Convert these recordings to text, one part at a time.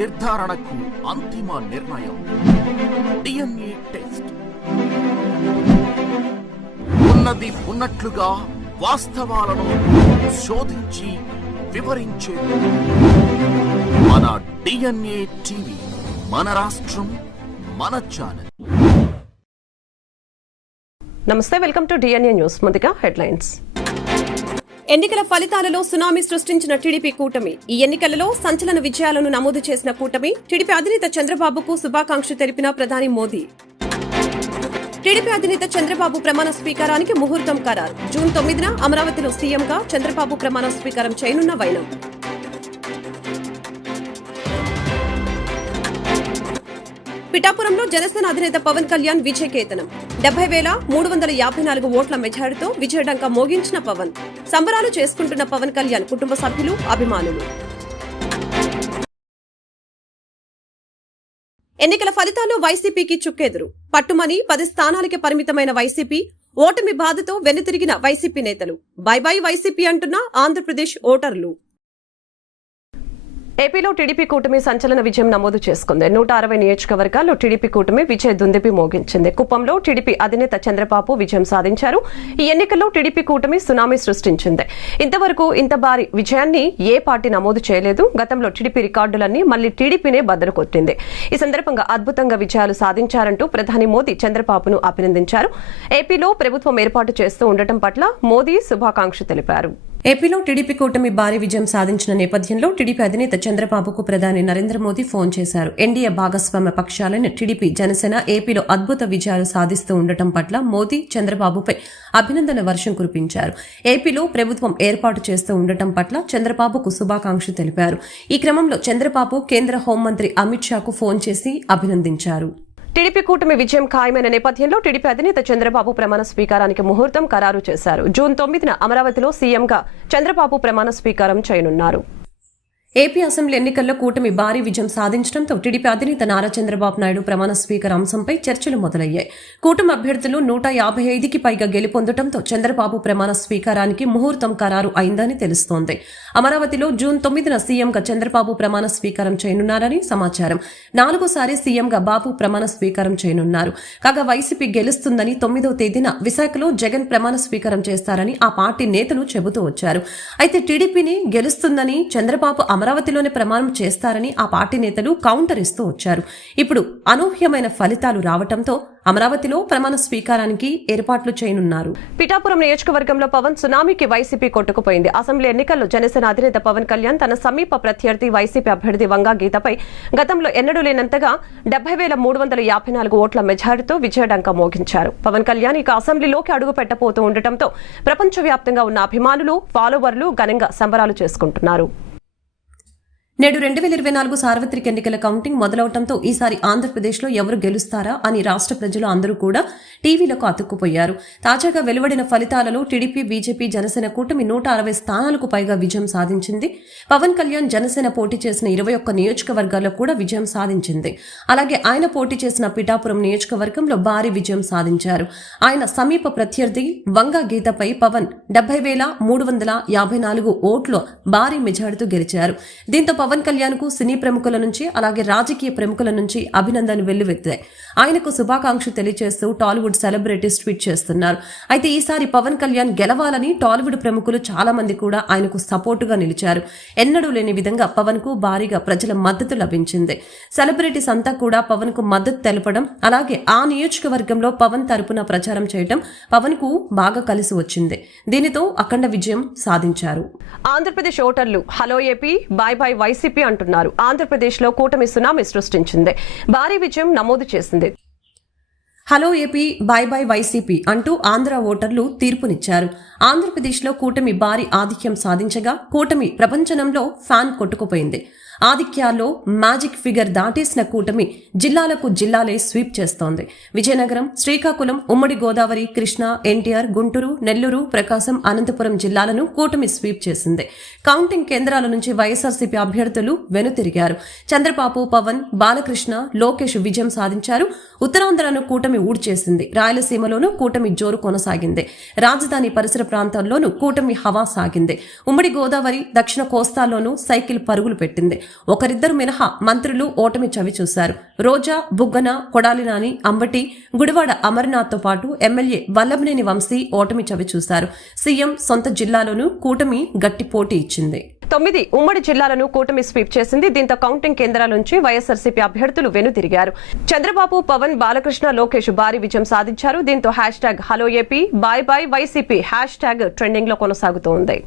నిర్ధారణకు అంతిమ నిర్ణయం డిఎన్ఏ టెస్ట్. ఉన్నది ఉన్నట్లుగా వాస్తవాలను శోధించి వివరించేది మన డిఎన్ఏ టీవీ. మన రాష్ట్రం, మన ఛానల్. నమస్తే, వెల్కమ్ టు డిఎన్ఏ న్యూస్. ముందుగా హెడ్లైన్స్. ఎన్నికల ఫలితాలలో సునామీ సృష్టించిన టీడీపీ కూటమి. ఈ ఎన్నికలలో సంచలన విజయాలను నమోదు చేసిన కూటమి. టీడీపీ అధినేత చంద్రబాబుకు శుభాకాంక్షలు తెలిపిన ప్రధాని మోదీ. టీడీపీ అధినేత చంద్రబాబు ప్రమాణ స్వీకారానికి ముహూర్తం ఖరారు. జూన్ 9న అమరావతిలో సీఎంగా చంద్రబాబు ప్రమాణ స్వీకారం చేయనున్న వైనం. పిఠాపురంలో జనసేన అధినేత పవన్ కళ్యాణ్ విజయకేతనం. 70,354 ఓట్ల మెజారిటీతో విజయడంక మోగించిన పవన్. సంబరాలు చేసుకుంటున్న పవన్ కళ్యాణ్ కుటుంబ సభ్యులు, అభిమానులు. ఎన్నికల ఫలితాల్లో వైసీపీకి చుక్కెదురు. పట్టుమని 10 స్థానాలకి పరిమితమైన వైసీపీ. ఓటమి బాధతో వెనుతిరిగిన వైసీపీ నేతలు. బై బై వైసీపీ అంటున్న ఆంధ్రప్రదేశ్ ఓటర్లు. ఏపీలో టీడీపీ కూటమి సంచలన విజయం నమోదు చేసుకుంది. 160 నియోజకవర్గాల్లో టీడీపీ కూటమి విజయ దుందిపి మోగించింది. కుప్పంలో టీడీపీ అధినేత చంద్రబాబు విజయం సాధించారు. ఈ ఎన్నికల్లో టీడీపీ కూటమి సునామీ సృష్టించింది. ఇంతవరకు ఇంత భారీ విజయాన్ని ఏ పార్టీ నమోదు చేయలేదు. గతంలో టీడీపీ రికార్డులన్నీ మళ్లీ టీడీపీనే బద్దలు కొట్టింది. ఈ సందర్భంగా అద్భుతంగా విజయాలు సాధించారంటూ ప్రధాని మోదీ చంద్రబాబును అభినందించారు. ఏపీలో ప్రభుత్వం ఏర్పాటు చేస్తూ ఉండటం పట్ల మోదీ శుభాకాంక్షలు తెలిపారు. ఏపీలో టీడీపీ కూటమి భారీ విజయం సాధించిన నేపథ్యంలో టీడీపీ అధినేత చంద్రబాబుకు ప్రధాని నరేంద్ర మోదీ ఫోన్ చేశారు. ఎన్డీఏ భాగస్వామ్య పక్షాలైన టీడీపీ, జనసేన ఏపీలో అద్భుత విజయాలు సాధిస్తూ ఉండటం పట్ల మోదీ చంద్రబాబుపై అభినందన వర్షం కురిపించారు. ఏపీలో ప్రభుత్వం ఏర్పాటు చేస్తూ ఉండటం పట్ల చంద్రబాబుకు శుభాకాంక్షలు తెలిపారు. ఈ క్రమంలో చంద్రబాబు కేంద్ర హోంమంత్రి అమిత్ షాకు ఫోన్ చేసి అభినందించారు. టీడీపీ కూటమి విజయం ఖాయమైన నేపథ్యంలో టీడీపీ అధినేత చంద్రబాబు ప్రమాణ స్వీకారానికి ముహూర్తం ఖరారు చేశారు. జూన్ 9న అమరావతిలో సీఎంగా చంద్రబాబు ప్రమాణ స్వీకారం చేయనున్నారు. ఏపీ అసెంబ్లీ ఎన్నికల్లో కూటమి భారీ విజయం సాధించడంతో టీడీపీ అధినేత నారా చంద్రబాబు నాయుడు ప్రమాణ స్వీకార అంశంపై చర్చలు మొదలయ్యాయి. కూటమి అభ్యర్థులు 155కి పైగా గెలుపొందడంతో చంద్రబాబు ప్రమాణ స్వీకారానికి ముహూర్తం ఖరారు అయిందని తెలుస్తోంది. అమరావతిలో జూన్ 9న సీఎంగా చంద్రబాబు ప్రమాణ స్వీకారం చేయనున్నారని సమాచారం. 4వసారి సీఎంగా బాబు ప్రమాణ స్వీకారం చేయనున్నారు. కాగా వైసీపీ గెలుస్తుందని 9వ తేదీన విశాఖలో జగన్ ప్రమాణ స్వీకారం చేస్తారని ఆ పార్టీ నేతలు చెబుతూ వచ్చారు. అయితే టీడీపీని గెలుస్తుందని చంద్రబాబు అమరావతిలోనే ప్రమాణం చేస్తారని ఆ పార్టీ నేతలు కౌంటర్ ఇస్తూ వచ్చారు. ఇప్పుడు అనూహ్యమైన ఫలితాలు రావడంతో అమరావతిలో ప్రమాణ స్వీకారానికి ఏర్పాట్లు చేయనున్నారు. పిఠాపురం నియోజకవర్గంలో పవన్ సునామీకి వైసీపీ కొట్టుకుపోయింది. అసెంబ్లీ ఎన్నికల్లో జనసేన అధినేత పవన్ కళ్యాణ్ తన సమీప ప్రత్యర్థి వైసీపీ అభ్యర్థి వంగా గీతపై గతంలో ఎన్నడూ లేనంతగా 70,354 ఓట్ల మెజారిటీతో విజయడంక మోగించారు. పవన్ కళ్యాణ్ ఇక అసెంబ్లీలోకి అడుగు పెట్టబోతూ ఉండటంతో ప్రపంచవ్యాప్తంగా ఉన్న అభిమానులు, ఫాలోవర్లు ఘనంగా సంబరాలు చేసుకుంటున్నారు. నేడు 2024 సార్వత్రిక ఎన్నికల కౌంటింగ్ మొదలవడంతో ఈసారి ఆంధ్రప్రదేశ్లో ఎవరు గెలుస్తారా అని రాష్ట్ర ప్రజలు అందరూ కూడా టీవీలకు అతుక్కుపోయారు. తాజాగా వెలువడిన ఫలితాలలో టీడీపీ, బీజేపీ, జనసేన కూటమి 160 స్థానాలకు పైగా విజయం సాధించింది. పవన్ కళ్యాణ్ జనసేన పోటీ చేసిన 21 నియోజకవర్గాల్లో కూడా విజయం సాధించింది. అలాగే ఆయన పోటీ చేసిన పిఠాపురం నియోజకవర్గంలో భారీ విజయం సాధించారు. ఆయన సమీప ప్రత్యర్థి వంగా గీతపై పవన్ 70,354 ఓట్లు భారీ మెజారిటీతో గెలిచారు. దీంతో పవన్ కళ్యాణ్ కు సినీ ప్రముఖుల నుంచి అలాగే రాజకీయ ప్రముఖుల నుంచి అభినందనలు వెల్లువెత్తాయి. ఆయనకు శుభాకాంక్షలు తెలియజేస్తూ టాలీవుడ్ సెలబ్రిటీస్ ట్వీట్ చేస్తున్నారు. అయితే ఈసారి పవన్ కళ్యాణ్ గెలవాలని టాలీవుడ్ ప్రముఖులు చాలా మంది కూడా ఆయనకు సపోర్టుగా నిలిచారు. ఎన్నడూ లేని విధంగా పవన్ కు భారీగా ప్రజల మద్దతు లభించింది. సెలబ్రిటీస్ అంతా కూడా పవన్ కు మద్దతు తెలపడం, అలాగే ఆ నియోజకవర్గంలో పవన్ తరపున ప్రచారం చేయడం పవన్ కు బాగా కలిసి వచ్చింది. దీనితో అఖండ విజయం సాధించారు. ఆంధ్రప్రదేశ్ ఓటర్లు hello AP, by by YCP అంటున్నారు. ఆంధ్రప్రదేశ్ లో కూటమి సునామీ సృష్టించింది. భారీ విజయం నమోదు చేసింది. Hello AP, by by YCP అంటూ ఆంధ్ర ఓటర్లు తీర్పునిచ్చారు. ఆంధ్రప్రదేశ్లో కూటమి భారీ ఆధిక్యం సాధించగా కూటమి ప్రపంచంలో ఫ్యాన్ కొట్టుకుపోయింది. ఆధిక్యాల్లో మ్యాజిక్ ఫిగర్ దాటేసిన కూటమి జిల్లాలకు జిల్లాలే స్వీప్ చేస్తోంది. విజయనగరం, శ్రీకాకుళం, ఉమ్మడి గోదావరి, కృష్ణా, ఎన్టీఆర్, గుంటూరు, నెల్లూరు, ప్రకాశం, అనంతపురం జిల్లాలను కూటమి స్వీప్ చేసింది. కౌంటింగ్ కేంద్రాల నుంచి వైఎస్ఆర్సీపీ అభ్యర్థులు వెనుతిరిగారు. చంద్రబాబు, పవన్, బాలకృష్ణ, లోకేష్ విజయం సాధించారు. ఉత్తరాంధ్రను కూటమి ఊడ్చేసింది. రాయలసీమలోనూ కూటమి జోరు కొనసాగింది. రాజధాని పరిసర ప్రాంతాల్లోనూ కూటమి హవా సాగింది. ఉమ్మడి గోదావరి, దక్షిణ కోస్తాల్లోనూ సైకిల్ పరుగులు పెట్టింది. ఒకరిద్దరు మినహా మంత్రులు ఓటమి చవిచూశారు. రోజా, బుగ్గన, కొడాలి నాని, అంబటి, గుడివాడ అమర్నాథ్తో పాటు ఎమ్మెల్యే వల్లభనేని వంశీ ఓటమి చవిచూశారు. సీఎం సొంత జిల్లాలోనూ కూటమి గట్టి పోటీ ఇచ్చింది. 9 ఉమ్మడి జిల్లాలను కూటమి స్వీప్ చేసింది. దీంతో కౌంటింగ్ కేంద్రాల నుంచి వైఎస్ఆర్సీపీ అభ్యర్థులు వెనుతిరిగారు. చంద్రబాబు, పవన్, బాలకృష్ణ, లోకేష్ భారీ విజయం సాధించారు. దీంతో hash hello AP, bye bye YCP hash trending లో కొనసాగుతోంది.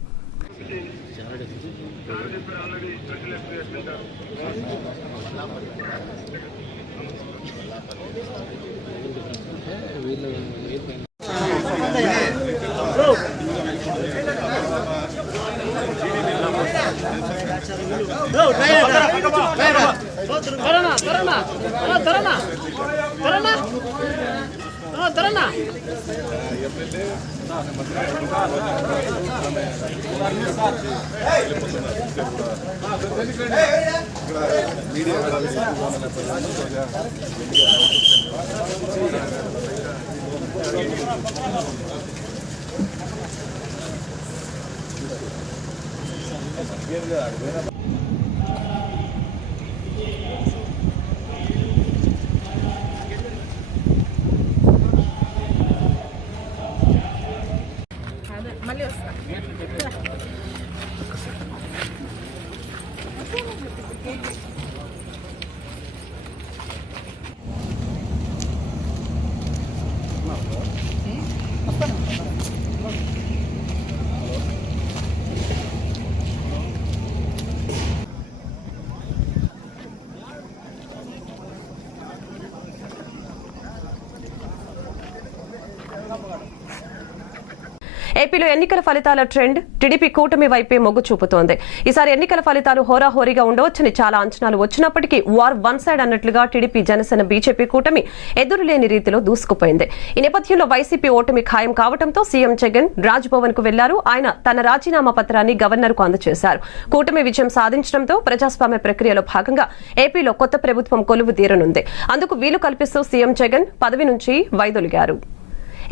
ఏపీలో ఎన్నికల ఫలితాల ట్రెండ్ టీడీపీ కూటమి వైపే మొగ్గు చూపుతోంది. ఈసారి ఎన్నికల ఫలితాలు హోరాహోరీగా ఉండవచ్చని చాలా అంచనాలు వచ్చినప్పటికీ వార్ వన్ సైడ్ అన్నట్లుగా టీడీపీ, జనసేన, బీజేపీ కూటమి ఎదురులేని రీతిలో దూసుకుపోయింది. ఈ నేపథ్యంలో వైసీపీ ఓటమి ఖాయం కావడంతో సీఎం జగన్ రాజ్భవన్ కు వెళ్లారు. ఆయన తన రాజీనామా పత్రాన్ని గవర్నర్ కు అందజేశారు. కూటమి విజయం సాధించడంతో ప్రజాస్వామ్య ప్రక్రియలో భాగంగా ఏపీలో కొత్త ప్రభుత్వం కొలువు తీరనుంది. అందుకు వీలు కల్పిస్తూ సీఎం జగన్ పదవి నుంచి వైదొలిగారు.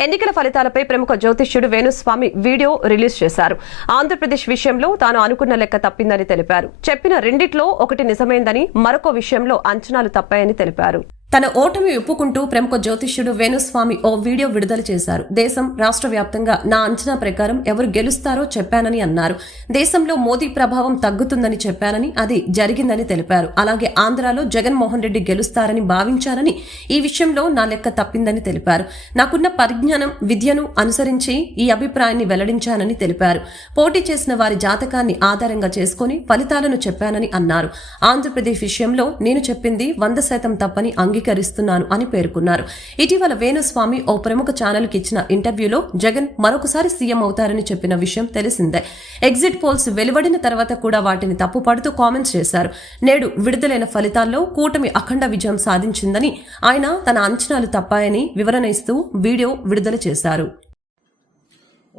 ఎన్నికల ఫలితాలపై ప్రముఖ జ్యోతిష్యుడు వేణుస్వామి వీడియో రిలీజ్ చేశారు. ఆంధ్రప్రదేశ్ విషయంలో తాను అనుకున్న లెక్క తప్పిందని తెలిపారు. చెప్పిన రెండిట్లో ఒకటి నిజమైందని, మరొక విషయంలో అంచనాలు తప్పాయని తెలిపారు. తన ఓటమి ఒప్పుకుంటూ ప్రముఖ జ్యోతిష్యుడు వేణుస్వామి ఓ వీడియో విడుదల చేశారు. దేశం, రాష్ట్ర వ్యాప్తంగా నా అంచనా ప్రకారం ఎవరు గెలుస్తారో చెప్పానని అన్నారు. దేశంలో మోదీ ప్రభావం తగ్గుతుందని చెప్పానని, అది జరిగిందని తెలిపారు. అలాగే ఆంధ్రాలో జగన్మోహన్ రెడ్డి గెలుస్తారని భావించారని, ఈ విషయంలో నా లెక్క తప్పిందని తెలిపారు. నాకున్న పరిజ్ఞానం, విద్యను అనుసరించి ఈ అభిప్రాయాన్ని వెల్లడించానని తెలిపారు. పోటీ చేసిన వారి జాతకాన్ని ఆధారంగా చేసుకుని ఫలితాలను చెప్పానని అన్నారు. ఆంధ్రప్రదేశ్ విషయంలో నేను చెప్పింది 100% తప్పని అంగీకరిస్తున్నాను అని పేర్కొన్నారు. ఇటీవల వేణుస్వామి ఓ ప్రముఖ ఛానల్ కి ఇచ్చిన ఇంటర్వ్యూలో జగన్ మరొకసారి సీఎం అవుతారని చెప్పిన విషయం తెలిసిందే. ఎగ్జిట్ పోల్స్ వెలువడిన తర్వాత కూడా వాటిని తప్పుపడుతూ కామెంట్స్ చేశారు. నేడు విడుదలైన ఫలితాల్లో కూటమి అఖండ విజయం సాధించిందని, ఆయన తన అంచనాలు తప్పాయని వివరణ ఇస్తూ వీడియో విడుదల చేశారు.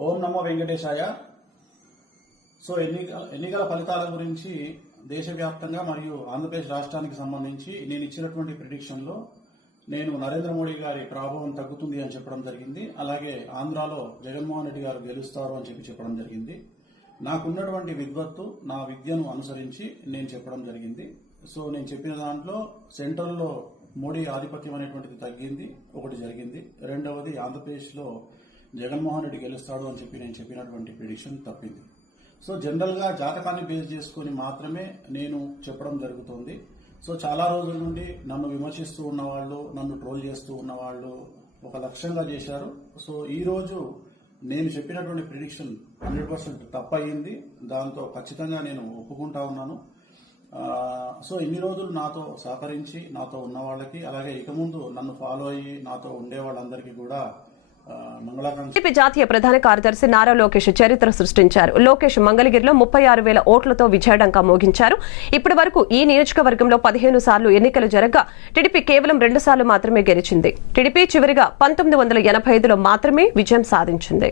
ఓం నమో వెంకటేశాయ. సో ఎన్నికల ఫలితాల గురించి దేశవ్యాప్తంగా మరియు ఆంధ్రప్రదేశ్ రాష్ట్రానికి సంబంధించి నేను ఇచ్చినటువంటి ప్రిడిక్షన్లో నేను నరేంద్ర మోడీ గారి ప్రభావం తగ్గుతుంది అని చెప్పడం జరిగింది. అలాగే ఆంధ్రాలో జగన్మోహన్ రెడ్డి గారు గెలుస్తారు అని చెప్పడం జరిగింది. నాకున్నటువంటి విద్వత్తు, నా విద్యను అనుసరించి నేను చెప్పడం జరిగింది. సో నేను చెప్పిన దాంట్లో సెంట్రల్లో మోడీ ఆధిపత్యం అనేటువంటిది తగ్గింది, ఒకటి జరిగింది. రెండవది ఆంధ్రప్రదేశ్లో జగన్మోహన్ రెడ్డి గెలుస్తాడు అని చెప్పి నేను చెప్పినటువంటి ప్రిడిక్షన్ తప్పింది. సో జనరల్ గా జాతకాన్ని బేస్ చేసుకుని మాత్రమే నేను చెప్పడం జరుగుతుంది. సో చాలా రోజుల నుండి నన్ను విమర్శిస్తూ ఉన్నవాళ్ళు, నన్ను ట్రోల్ చేస్తూ ఉన్నవాళ్ళు ఒక లక్ష్యంగా చేశారు. సో ఈ రోజు నేను చెప్పినటువంటి ప్రిడిక్షన్ 100% తప్పయింది. దాంతో ఖచ్చితంగా నేను ఒప్పుకుంటా ఉన్నాను. సో ఇన్ని రోజులు నాతో సహకరించి నాతో ఉన్న వాళ్ళకి, అలాగే ఇక ముందు నన్ను ఫాలో అయ్యి నాతో ఉండే వాళ్ళందరికీ కూడా టీడీపీ జాతీయ ప్రధాన కార్యదర్శి నారా లోకేష్ చరిత్ర సృష్టించారు. లోకేష్ మంగళగిరిలో 36,000 ఓట్లతో విజయడంకా మోగించారు. ఇప్పటి వరకు ఈ నియోజకవర్గంలో 15 సార్లు ఎన్నికలు జరగగా టీడీపీ కేవలం 2 సార్లు మాత్రమే గెలిచింది. టీడీపీ చివరిగా 1985లో మాత్రమే విజయం సాధించింది.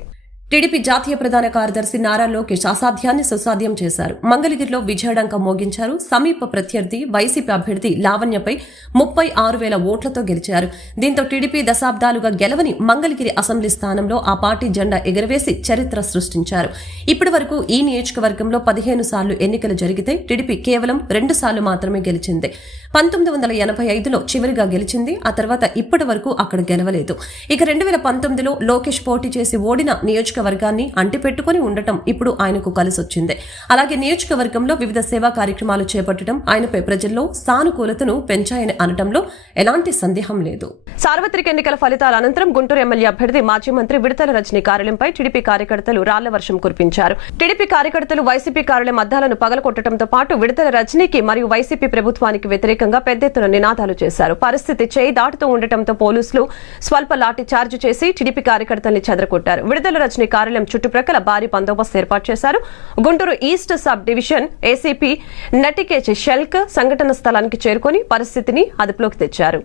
టీడీపీ జాతీయ ప్రధాన కార్యదర్శి నారా లోకేష్ అసాధ్యాన్ని సుసాధ్యం చేశారు. మంగళగిరిలో విజయడంక మోగించారు. సమీప ప్రత్యర్థి వైసీపీ అభ్యర్థి లావణ్యపై 36,000 ఓట్లతో గెలిచారు. దీంతో టీడీపీ దశాబ్దాలుగా గెలవని మంగళగిరి అసెంబ్లీ స్థానంలో ఆ పార్టీ జెండా ఎగరవేసి చరిత్ర సృష్టించారు. ఇప్పటి వరకు ఈ నియోజకవర్గంలో 15 సార్లు ఎన్నికలు జరిగితే టీడీపీ కేవలం 2 సార్లు మాత్రమే గెలిచింది. 1985లో చివరిగా గెలిచింది. ఆ తర్వాత ఇప్పటి వరకు అక్కడ గెలవలేదు. ఇక 2019లో లోకేష్ పోటీ చేసి ఓడిన నియోజకవర్గాన్ని అంటిపెట్టుకుని ఉండటం ఇప్పుడు ఆయనకు కలిసొచ్చింది. అలాగే నియోజకవర్గంలో వివిధ సేవా కార్యక్రమాలు చేపట్టడం ఆయనపై ప్రజల్లో సానుకూలతను పెంచాయని అనటంలో ఎలాంటి సందేహం లేదు. సార్వత్రిక ఎన్నికల ఫలితాల అనంతరం గుంటూరు ఎమ్మెల్యే అభ్యర్థి మాజీ మంత్రి విడతల రజనీ కార్యాలయంపై టీడీపీ కార్యకర్తలు రాళ్ల వర్షం కురిపించారు. టీడీపీ కార్యకర్తలు వైసీపీ కార్యాలయం అద్దాలను పగలకొట్టడంతో పాటు విడతల రజనీకి మరియు వైసీపీ ప్రభుత్వానికి వ్యతిరేకంగా పెద్ద ఎత్తున నినాదాలు చేశారు. పరిస్థితి చేయి దాటుతూ ఉండటంతో పోలీసులు స్వల్ప లాఠీ చార్జ్ చేసి టీడీపీ కార్యకర్తల్ని చెదరగొట్టారు. విడతల రజనీ కార్యాలయం చుట్టుప్రక్కల భారీ బందోబస్తు ఏర్పాటు చేశారు. Guntur east sub division ACP నటికేచి షెల్క్ సంఘటన స్థలానికి చేరుకుని పరిస్థితిని అదుపులోకి తెచ్చారు.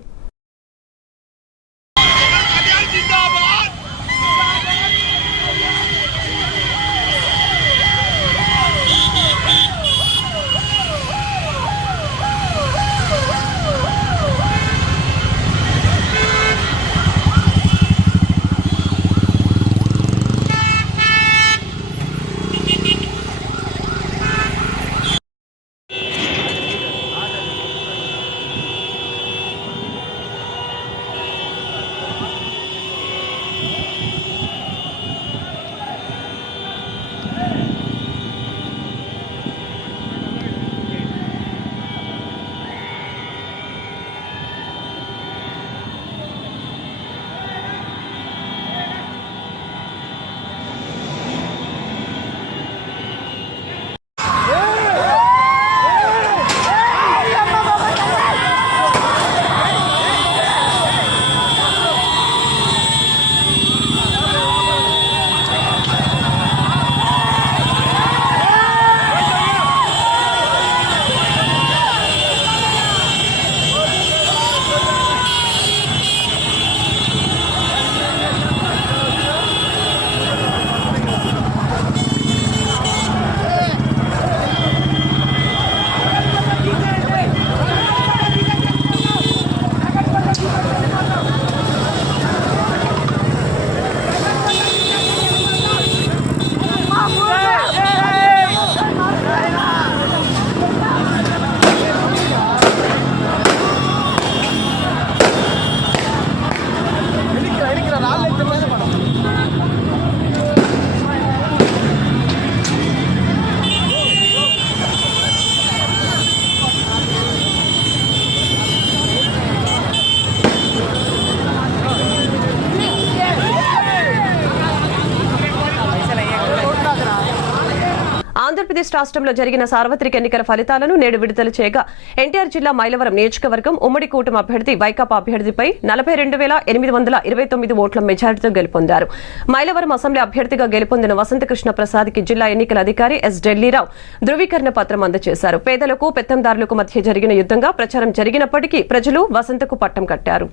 ఆంధ్రప్రదేశ్ రాష్ట్రంలో జరిగిన సార్వత్రిక ఎన్నికల ఫలితాలను నేడు విడుదల చేయగా ఎన్టీఆర్ జిల్లా మైలవరం నియోజకవర్గం ఉమ్మడి కూటమి అభ్యర్థి వైకాపా అభ్యర్థిపై 42,829 ఓట్ల మెజారిటీతో గెలుపొందారు. మైలవరం అసెంబ్లీ అభ్యర్థిగా గెలుపొందిన వసంతకృష్ణ ప్రసాద్కి జిల్లా ఎన్నికల అధికారి ఎస్ ఢిల్లీరావు ధృవీకరణ పత్రం అందజేశారు. పేదలకు పెత్తందారులకు మధ్య జరిగిన యుద్ధంగా ప్రచారం జరిగినప్పటికీ ప్రజలు వసంతకు పట్టం కట్టారు.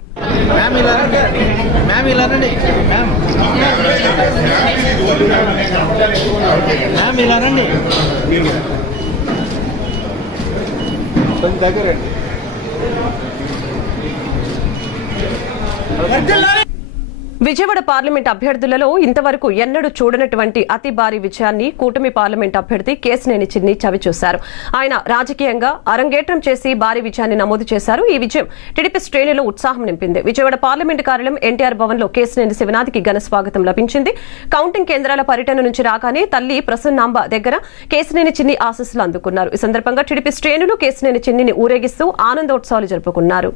విజయవాడ పార్లమెంట్ అభ్యర్థులలో ఇంతవరకు ఎన్నడూ చూడనటువంటి అతి భారీ విజయాన్ని కూటమి పార్లమెంట్ అభ్యర్థి కేశినేని చిన్ని చవిచూశారు. ఆయన రాజకీయంగా అరంగేట్రం చేసి భారీ విజయాన్ని నమోదు చేశారు. ఈ విజయం టీడీపీ శ్రేణుల్లో ఉత్సాహం నింపింది. విజయవాడ పార్లమెంట్ కార్యాలయం ఎన్టీఆర్ భవన్ లో కేశినేని శివనాథ్కి ఘన స్వాగతం లభించింది. కౌంటింగ్ కేంద్రాల పర్యటన నుంచి రాగానే తల్లి ప్రసన్నాంబ దగ్గర కేశినేని చిన్ని ఆశీస్సులు అందుకున్నారు. ఈ సందర్భంగా టీడీపీ శ్రేణులు కేశినేని చిన్నిని ఊరేగిస్తూ ఆనందోత్సవాలు జరుపుకున్నారు.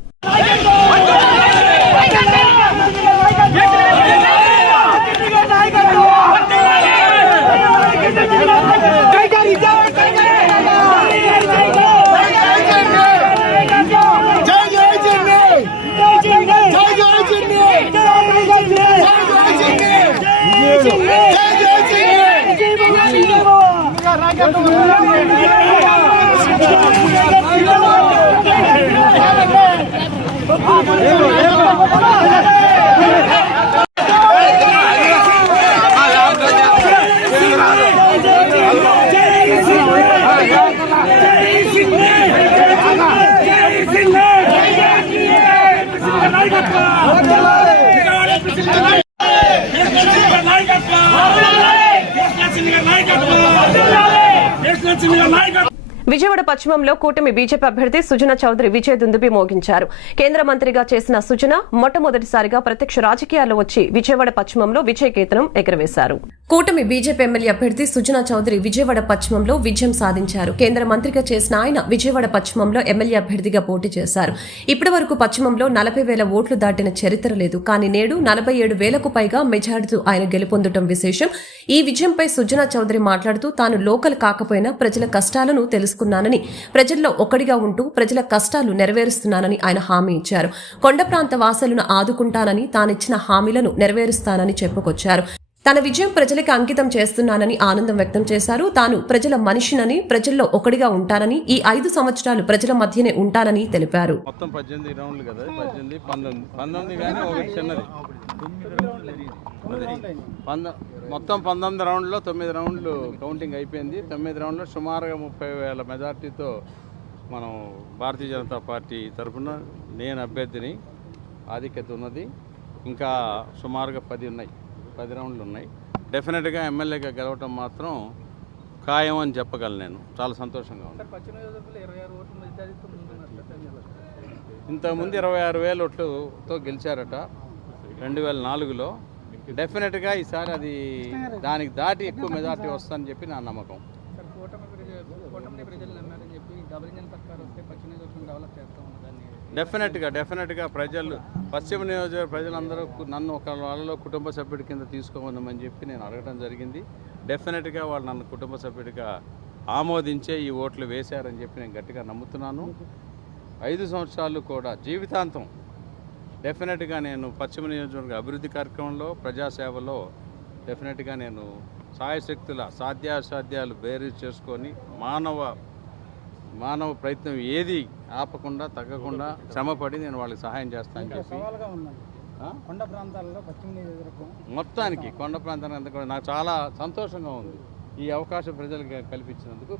విజయవాడ పశ్చిమంలో కూటమి బీజేపీ అభ్యర్థి సుజనా చౌదరి విజయ దుందుబి మోగించారు. కేంద్ర మంత్రిగా చేసిన సుజనా మొట్టమొదటిసారిగా ప్రత్యక్ష రాజకీయాల్లో వచ్చి విజయవాడ పశ్చిమంలో విజయకేతనం ఎగురవేశారు. కూటమి బీజేపీ ఎమ్మెల్యే అభ్యర్థి సుజనా చౌదరి విజయవాడ పశ్చిమంలో విజయం సాధించారు. కేంద్ర మంత్రిగా చేసిన ఆయన విజయవాడ పశ్చిమంలో ఎమ్మెల్యే అభ్యర్థిగా పోటీ చేశారు. ఇప్పటి వరకు పశ్చిమంలో 40,000 ఓట్లు దాటిన చరిత్ర లేదు. కానీ నేడు 47,000కు పైగా మెజారిటీతో ఆయన గెలుపొందడం విశేషం. ఈ విజయంపై సుజనా చౌదరి మాట్లాడుతూ తాను లోకల్ కాకపోయినా ప్రజల కష్టాలను తెలుసుకున్నానని, ప్రజల్లో ఒకటిగా ఉంటూ ప్రజల కష్టాలు నెరవేరుస్తున్నానని ఆయన హామీ ఇచ్చారు. కొండ ప్రాంత వాసులను ఆదుకుంటానని, తానిచ్చిన హామీలను నెరవేరుస్తానని చెప్పుకొచ్చారు. తన విజయం ప్రజలకు అంకితం చేస్తున్నానని ఆనందం వ్యక్తం చేశారు. తాను ప్రజల మనిషినని, ప్రజల్లో ఒకటిగా ఉంటానని, ఈ 5 సంవత్సరాలు ప్రజల మధ్యనే ఉంటానని తెలిపారు. మొత్తం 18 రౌండ్లు కదా, 18, 19 కానీ ఒకటి చిన్నది. మొత్తం 19 రౌండ్లో 9 రౌండ్లు కౌంటింగ్ అయిపోయింది. 9 రౌండ్లో సుమారుగా 30,000 మెజార్టీతో మనం భారతీయ జనతా పార్టీ తరఫున నేను అభ్యర్థిని, ఆధిక్యత ఉన్నది. ఇంకా సుమారుగా 10 రౌండ్లు ఉన్నాయి. డెఫినెట్గా ఎమ్మెల్యేగా గెలవటం మాత్రం ఖాయం అని చెప్పగలను. నేను చాలా సంతోషంగా ఉంది. ఇంతకుముందు 26,000 ఓట్లతో గెలిచారట 2004లో. డెఫినెట్గా ఈసారి అది దానికి దాటి ఎక్కువ మెజార్టీ వస్తుందని చెప్పి నా నమ్మకం. డెఫినెట్గా ప్రజలు, పశ్చిమ నియోజకవర్గ ప్రజలందరూ నన్ను ఒక వాళ్ళలో కుటుంబ సభ్యుడి కింద తీసుకోమని చెప్పి నేను అడగడం జరిగింది. డెఫినెట్గా వాళ్ళు నన్ను కుటుంబ సభ్యుడిగా ఆమోదించే ఈ ఓట్లు వేశారని చెప్పి నేను గట్టిగా నమ్ముతున్నాను. 5 సంవత్సరాలు కూడా జీవితాంతం డెఫినెట్గా నేను పశ్చిమ నియోజకవర్గ అభివృద్ధి కార్యక్రమంలో, ప్రజాసేవలో డెఫినెట్గా నేను సాయశక్తుల సాధ్యాసాధ్యాలు బేరీ చేసుకొని మానవ ప్రయత్నం ఏది ఆపకుండా, తగ్గకుండా శ్రమపడి నేను వాళ్ళకి సహాయం చేస్తానని చెప్పి మొత్తానికి కొండ ప్రాంతానికి అంతా కూడా నాకు చాలా సంతోషంగా ఉంది. ఈ అవకాశం ప్రజలకు కల్పించినందుకు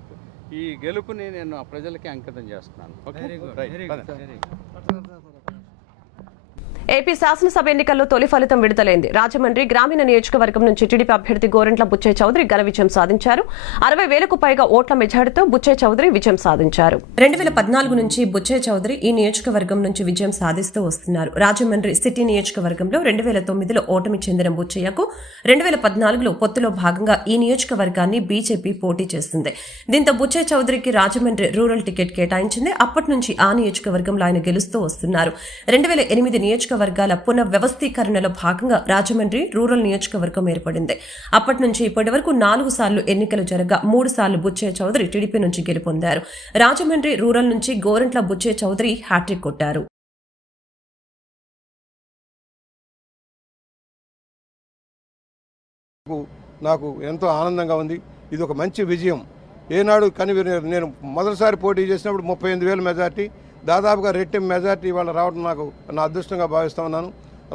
ఈ గెలుపుని నేను ప్రజలకి అంకితం చేస్తున్నాను. ఏపీ శాసనసభ ఎన్నికల్లో తొలి ఫలితం విడుదలైంది. రాజమండ్రి గ్రామీణ నియోజకవర్గం నుంచి టీడీపీ అభ్యర్థి గోరంట్ల బుచ్చయ్య చౌదరి ఘన విజయం సాధించారు. 60,000కు పైగా ఓట్ల మెజారిటీతో బుచ్చయ్య చౌదరి విజయం సాధించారు. 2014 నుంచి బుచ్చయ్య చౌదరి ఈ నియోజకవర్గం నుంచి విజయం సాధిస్తూ వస్తున్నారు. రాజమండ్రి సిటీ నియోజకవర్గంలో 2009లో ఓటమి చెందిన బుచ్చయ్యకు 2014లో పొత్తులో భాగంగా ఈ నియోజకవర్గాన్ని బీజేపీ పోటీ చేస్తుంది. దీంతో బుచ్చయ్య చౌదరికి రాజమండ్రి రూరల్ టికెట్ కేటాయించింది. అప్పటి నుంచి ఆ నియోజకవర్గంలో ఆయన గెలుస్తూ వస్తున్నారు. 2008 నియోజకవర్గాల పునఃవ్యవస్థీకరణలో భాగంగా రాజమండ్రి రూరల్ నియోజకవర్గం ఏర్పడింది. అప్పటి నుంచి ఇప్పటి వరకు 4 సార్లు ఎన్నికలు జరగగా 3 సార్లు బుచ్చయ్య చౌదరి టీడీపీ నుంచి గెలుపొందారు. రాజమండ్రి రూరల్ నుంచి గోరంట్ల బుచ్చయ్య చౌదరి హ్యాట్రిక్ కొట్టారు. నాకు ఎంతో ఆనందంగా ఉంది. ఇది ఒక మంచి విజయం. ఏనాడు కానీ నేను మొదటిసారి పోటీ చేసినప్పుడు 38,000 మెజార్టీ, దాదాపుగా రెట్టింపు మెజార్టీ ఇవాళ రావడం నాకు నా అదృష్టంగా భావిస్తూ ఉన్నాను.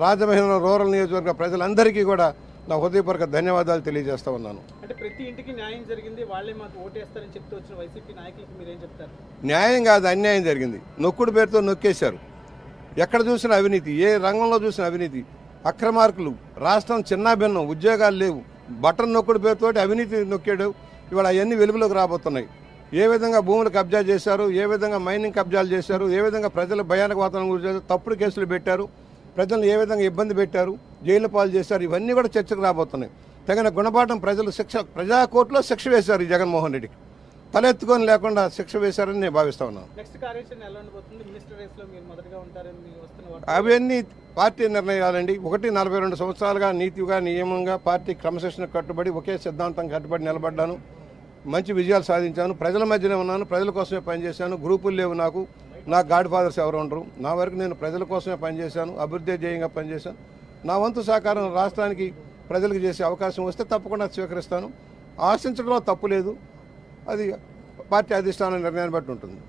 రాజమహేంద్రవరం రూరల్ నియోజకవర్గ ప్రజలందరికీ కూడా నా హృదయపూర్వక ధన్యవాదాలు తెలియజేస్తూ ఉన్నాను. అంటే ప్రతి ఇంటికి న్యాయం జరిగింది, వాళ్ళే మాకు ఓటేస్తారని చెప్తూ వచ్చిన వైసీపీ నాయకులకు మీరేం చెప్తారు? న్యాయం కాదు, అన్యాయం జరిగింది. నొక్కుడు పేరుతో నొక్కేశారు. ఎక్కడ చూసిన అవినీతి, ఏ రంగంలో చూసిన అవినీతి, అక్రమార్కులు, రాష్ట్రం చిన్నాభిన్నం, ఉద్యోగాలు లేవు, బటన్ నొక్కుడు పేరుతోటి అవినీతి నొక్కాడు. ఇవాళ అవన్నీ వెలుగులోకి రాబోతున్నాయి. ఏ విధంగా భూములు కబ్జా చేశారు, ఏ విధంగా మైనింగ్ కబ్జాలు చేశారు, ఏ విధంగా ప్రజల భయానక వాతావరణం గురించి తప్పుడు కేసులు పెట్టారు, ప్రజలను ఏ విధంగా ఇబ్బంది పెట్టారు, జైలు పాలు చేశారు, ఇవన్నీ కూడా చర్చకు రాబోతున్నాయి. తగిన గుణపాఠం ప్రజలు ప్రజా కోర్టులో శిక్ష వేశారు. ఈ జగన్మోహన్ రెడ్డికి తలెత్తుకొని లేకుండా శిక్ష వేశారని నేను భావిస్తా ఉన్నాను. అవన్నీ పార్టీ నిర్ణయాలండి. 42 సంవత్సరాలుగా నీతిగా, నియమంగా పార్టీ క్రమశిక్షణ కట్టుబడి ఒకే సిద్ధాంతం కట్టుబడి నిలబడ్డాను. మంచి విజయాలు సాధించాను. ప్రజల మధ్యనే ఉన్నాను, ప్రజల కోసమే పనిచేశాను. గ్రూపులు లేవు నాకు గాడ్ ఫాదర్స్ ఎవరు ఉండరు. నా వరకు నేను ప్రజల కోసమే పనిచేశాను, అభివృద్ధి ధ్యేయంగా పనిచేశాను. నా వంతు సహకారం రాష్ట్రానికి ప్రజలకు చేసే అవకాశం వస్తే తప్పకుండా స్వీకరిస్తాను. ఆశించడంలో తప్పు లేదు, అది పార్టీ అధిష్టానం నిర్ణయాన్ని బట్టి ఉంటుంది.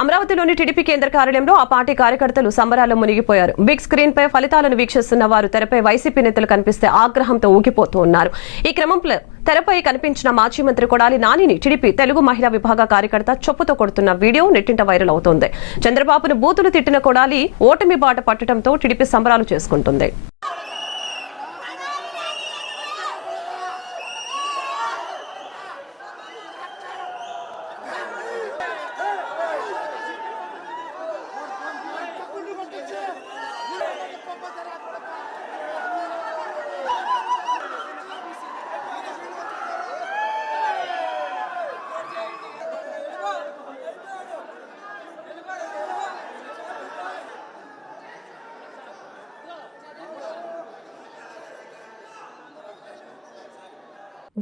అమరావతిలోని టీడీపీ కేంద్ర కార్యాలయంలో ఆ పార్టీ కార్యకర్తలు సంబరాల్లో మునిగిపోయారు. బిగ్ స్క్రీన్ పై ఫలితాలను వీక్షిస్తున్న వారు తెరపై వైసీపీ నేతలు కనిపిస్తే ఆగ్రహంతో ఊగిపోతూ ఉన్నారు. ఈ క్రమంలో తెరపై కనిపించిన మాజీ మంత్రి కొడాలి నానిని టీడీపీ తెలుగు మహిళా విభాగ కార్యకర్త చొప్పుతో కొడుతున్న వీడియో నెట్టింట వైరల్ అవుతోంది. చంద్రబాబును బూతులు తిట్టిన కొడాలి ఓటమి బాట పట్టడంతో టీడీపీ సంబరాలు చేసుకుంటుంది.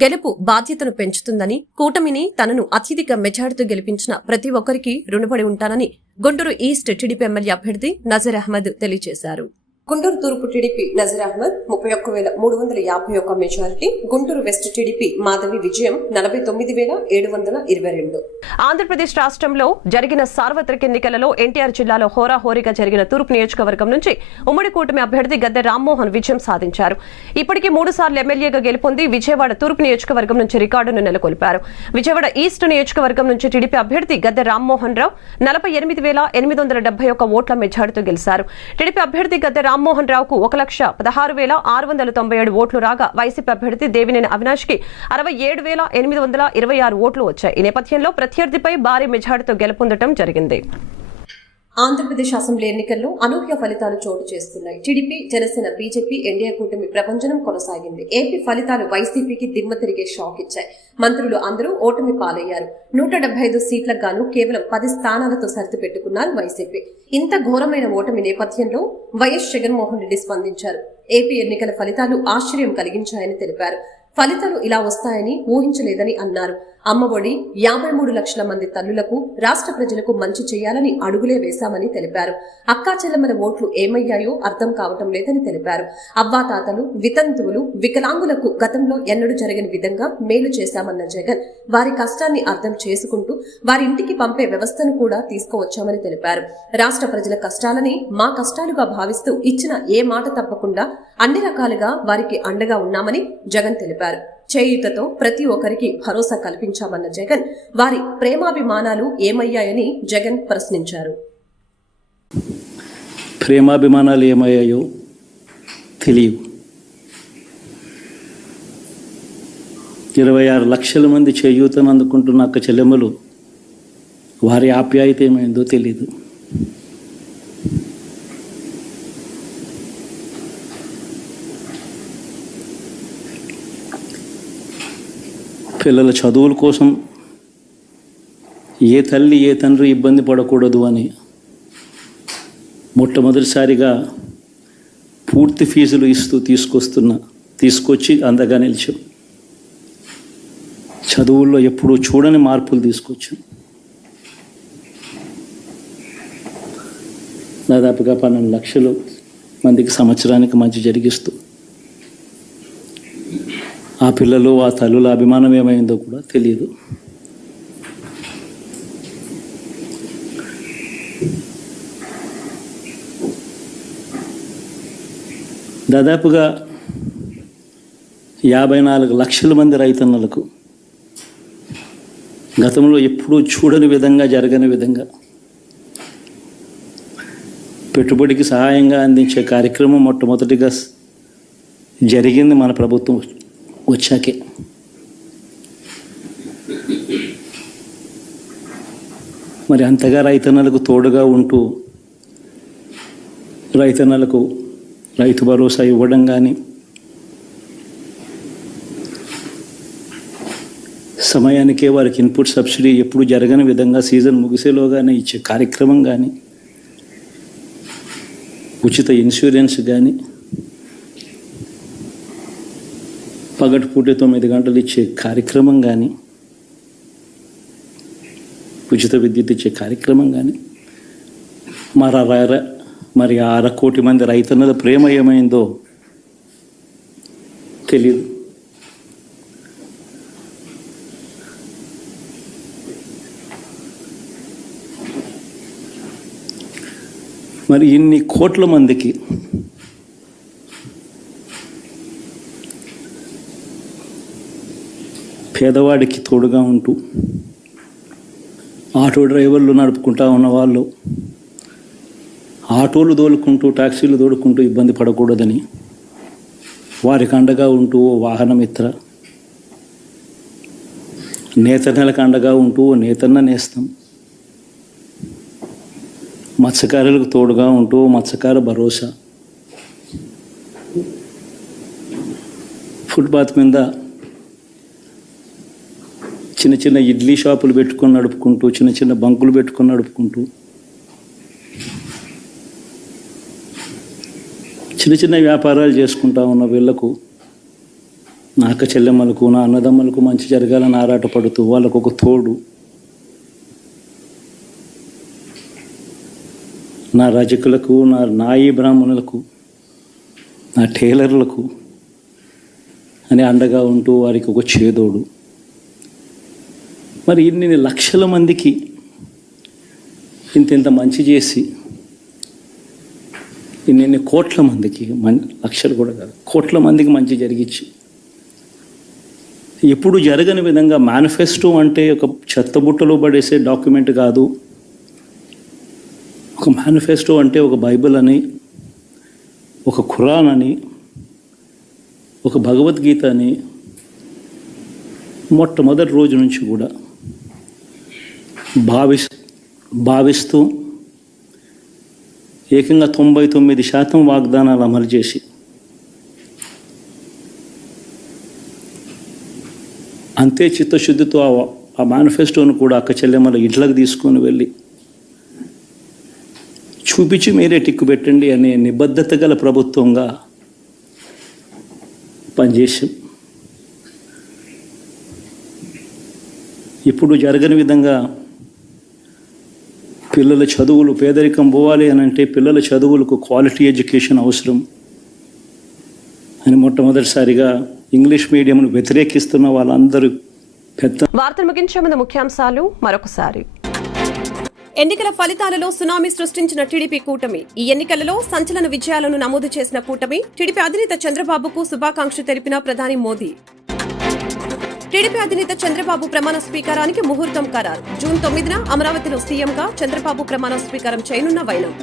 గెలుపు బాధ్యతను పెంచుతుందని, కూటమిని తనను అత్యధిక మెజార్టీతో గెలిపించిన ప్రతి ఒక్కరికి రుణపడి ఉంటానని గుంటూరు ఈస్ట్ టీడీపీ ఎమ్మెల్యే అభ్యర్థి నజీర్ అహ్మద్ తెలియజేశారు. గుంటూరు తూర్పు టీడీపీ నజీర్ అహ్మద్ 31,351 మెజారిటీ, గుంటూరు వెస్ట్ టీడీపీ మాధవి విజయం 49,722. ఆంధ్రప్రదేశ్ రాష్ట్రంలో జరిగిన సార్వత్రిక ఎన్నికలలో ఎన్టీఆర్ జిల్లాలో హోరాహోరీగా జరిగిన తూర్పు నియోజకవర్గం నుంచి ఉమ్మడి కూటమి అభ్యర్థి గద్దె రామ్మోహన్ విజయం సాధించారు. ఇప్పటికీ 3 సార్లు ఎమ్మెల్యేగా గెలుపొంది విజయవాడ తూర్పు నియోజకవర్గం నుంచి రికార్డును నెలకొల్పారు. విజయవాడ ఈస్ట్ నియోజకవర్గం నుంచి టీడీపీ అభ్యర్థి గద్దె రామ్మోహన్ రావు 48,871 ఓట్ల మెజార్టీతో గెలిచారు. టీడీపీ అభ్యర్థి గద్దె రామ్మోహన్ రావుకు 1,16,697 ఓట్లు రాగా వైసీపీ అభ్యర్థి దేవినేని అవినాష్ కి 67,826 ఓట్లు వచ్చాయి. ఈ నేపథ్యంలో ప్రత్యర్థిపై భారీ మెజార్టీతో గెలుపొందడం జరిగింది. ఆంధ్రప్రదేశ్ అసెంబ్లీ ఎన్నికల్లో అనూహ్య ఫలితాలు చోటు చేసుకున్నాయి. టీడీపీ, జనసేన, బీజేపీ, ఎన్డీఏ కూటమి ప్రభంజనం కొనసాగింది. ఏపీ ఫలితాలు వైసీపీకి దిమ్మ తిరిగే షాక్ ఇచ్చాయి. మంత్రులు అందరూ ఓటమి పాలయ్యారు. 175 సీట్లకు గాను కేవలం 10 స్థానాలతో సరితు పెట్టుకున్నారు వైసీపీ. ఇంత ఘోరమైన ఓటమి నేపథ్యంలో వైఎస్ జగన్మోహన్ రెడ్డి స్పందించారు. ఏపీ ఎన్నికల ఫలితాలు ఆశ్చర్యం కలిగించాయని తెలిపారు. ఫలితాలు ఇలా వస్తాయని ఊహించలేదని అన్నారు. అమ్మఒడి 53 లక్షల మంది తల్లులకు, రాష్ట్ర ప్రజలకు మంచి చేయాలని అడుగులే వేశామని తెలిపారు. అక్కా చెల్లెమ్మల ఓట్లు ఏమయ్యాయో అర్థం కావటం లేదని తెలిపారు. అవ్వాతాతలు, వితంతువులు, వికలాంగులకు గతంలో ఎన్నడూ జరగని విధంగా మేలు చేశామన్న జగన్ వారి కష్టాన్ని అర్థం చేసుకుంటూ వారి ఇంటికి పంపే వ్యవస్థను కూడా తీసుకువచ్చామని తెలిపారు. రాష్ట్ర ప్రజల కష్టాలని మా కష్టాలుగా భావిస్తూ ఇచ్చిన ఏ మాట తప్పకుండా అన్ని రకాలుగా వారికి అండగా ఉన్నామని జగన్ తెలిపారు. చేయూతతో ప్రతి ఒక్కరికి భరోసా కల్పించామన్న జగన్ వారి ప్రేమాభిమానాలు ఏమయ్యాయని జగన్ ప్రశ్నించారు. ప్రేమాభిమానాలు ఏమయ్యాయో తెలియవు. 26 లక్షల మంది చేయూతను అందుకుంటున్న అక్క చెల్లెమ్మలు వారి ఆప్యాయత ఏమైందో తెలియదు. పిల్లల చదువుల కోసం ఏ తల్లి ఏ తండ్రి ఇబ్బంది పడకూడదు అని మొట్టమొదటిసారిగా పూర్తి ఫీజులు ఇస్తూ తీసుకొచ్చి అందగా నిలిచాం. చదువుల్లో ఎప్పుడూ చూడని మార్పులు తీసుకొచ్చాం. దాదాపుగా 12 లక్షల మందికి సంవత్సరానికి మంచి జరిగిస్తూ ఆ పిల్లలు ఆ తల్లుల అభిమానం ఏమైందో కూడా తెలియదు. దాదాపుగా 54 లక్షల మంది రైతన్నలకు గతంలో ఎప్పుడూ చూడని విధంగా జరగని విధంగా పెట్టుబడికి సహాయంగా అందించే కార్యక్రమం మొట్టమొదటిగా జరిగింది మన ప్రభుత్వం వచ్చాకే. మరి అంతగా రైతన్నలకు తోడుగా ఉంటూ రైతన్నలకు రైతు భరోసా ఇవ్వడం కానీ, సమయానికే వారికి ఇన్పుట్ సబ్సిడీ ఎప్పుడు జరగని విధంగా సీజన్ ముగిసేలోగానే ఇచ్చే కార్యక్రమం కానీ, ఉచిత ఇన్సూరెన్స్ కానీ, పగటిపూట 9 గంటలు ఇచ్చే కార్యక్రమం కానీ, ఉచిత విద్యుత్ ఇచ్చే కార్యక్రమం కానీ, మరి 6 కోటి మంది రైతన్నల ప్రేమ ఏమైందో తెలియదు. మరి ఇన్ని కోట్ల మందికి పేదవాడికి తోడుగా ఉంటూ ఆటో డ్రైవర్లు నడుపుకుంటా ఉన్న వాళ్ళు ఆటోలు తోలుకుంటూ టాక్సీలు తోలుకుంటూ ఇబ్బంది పడకూడదని వారికి అండగా ఉంటూ వాహనమిత్ర, నేతన్నలకు అండగా ఉంటూ నేతన్న నేస్తం, మత్స్యకారులకు తోడుగా ఉంటూ మత్స్యకార భరోసా, ఫుట్పాత్ మీద చిన్న చిన్న ఇడ్లీ షాపులు పెట్టుకొని నడుపుకుంటూ, చిన్న చిన్న బంకులు పెట్టుకొని నడుపుకుంటూ, చిన్న చిన్న వ్యాపారాలు చేసుకుంటా ఉన్న వీళ్లకు నా అక్క చెల్లెమ్మలకు, నా అన్నదమ్మలకు మంచి జరగాలని ఆరాటపడుతూ వాళ్ళకు ఒక తోడు, నా రజకులకు, నా నాయి బ్రాహ్మణులకు, నా టైలర్లకు అని అండగా ఉంటూ వారికి ఒక చేదోడు. మరి ఇన్ని లక్షల మందికి ఇంత మంచి చేసి, ఇన్ని కోట్ల మందికి, లక్షలు కూడా కాదు, కోట్ల మందికి మంచి జరిగించి, ఎప్పుడు జరగని విధంగా మేనిఫెస్టో అంటే ఒక చెత్తబుట్టలో పడేసే డాక్యుమెంట్ కాదు. ఒక మేనిఫెస్టో అంటే ఒక బైబిల్ అని, ఒక ఖురాన్ అని, ఒక భగవద్గీత అని మొట్టమొదటి రోజు నుంచి కూడా భావిస్తూ ఏకంగా 99% వాగ్దానాలు అమలు చేసి అంతే చిత్తశుద్ధితో ఆ మేనిఫెస్టోను కూడా అక్క చెల్లెమ్మల ఇంట్లోకి తీసుకొని వెళ్ళి చూపించి మీరే టిక్కు పెట్టండి అనే నిబద్ధత గల ప్రభుత్వంగా పనిచేసాం. ఇప్పుడు జరగని విధంగా పిల్లల చదువులు, పేదరికం పోవాలి అని అంటే పిల్లల చదువులకు క్వాలిటీ ఎడ్యుకేషన్ అవసరం అని మొట్టమొదటిసారిగా ఇంగ్లీష్ మీడియంను వ్యతిరేకిస్తున్న వాళ్ళందరూ పెద్ద. వార్తలు ముగించే ముందు ముఖ్యాంశాలు మరొకసారి. ఎన్నికల ఫలితాలలో సునామీ సృష్టించిన టీడీపీ కూటమి. ఈ ఎన్నికలలో సంచలన విజయాలను నమోదు చేసిన కూటమి. టీడీపీ అధినేత చంద్రబాబుకు శుభాకాంక్షలు తెలిపిన ప్రధాని మోదీ. టీడీపీ అధినేత చంద్రబాబు ప్రమాణ స్వీకారానికి ముహూర్తం ఖరారు. జూన్ 9న అమరావతిలో సీఎంగా చంద్రబాబు ప్రమాణ స్వీకారం చేయనున్న వైనం.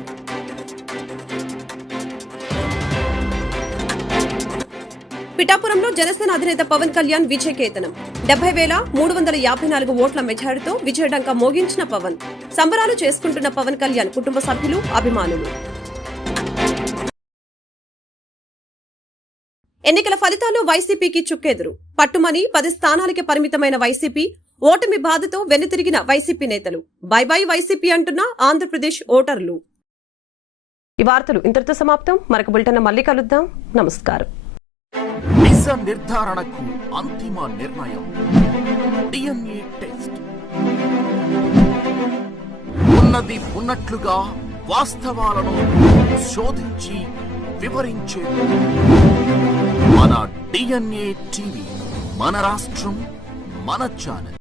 పిఠాపురంలో జనసేన అధినేత పవన్ కళ్యాణ్ విజయకేతనం. 70,354 ఓట్ల మెజారిటీతో విజయడంకా మోగించిన పవన్. సంబరాలు చేసుకుంటున్న పవన్ కళ్యాణ్ కుటుంబ సభ్యులు, అభిమానులు. ఎన్నికల ఫలితాల్లో వైసీపీకి చుక్కెదురు. పట్టుమని 10 స్థానాలకి పరిమితమైన వైసీపీ. ఓటమి బాధతో వెనుతిరిగిన వైసీపీ నేతలు. బై బై వైసీపీ అంటున్న ఆంధ్రప్రదేశ్ ఓటర్లు. ఈ వార్తలు ఇంతటితో సమాప్తం. మరొక బులెటిన్ మళ్ళీ కలుద్దాం. నమస్కారం. నిజ నిర్ధారణకు అంతిమ నిర్ణయం డిఎన్ఏ టెస్ట్. ఉన్నది ఉన్నట్లుగా వాస్తవాలను శోధించి వివరించేది మన డిఎన్ఏ టీవీ. మన రాష్ట్రం, మన ఛానల్.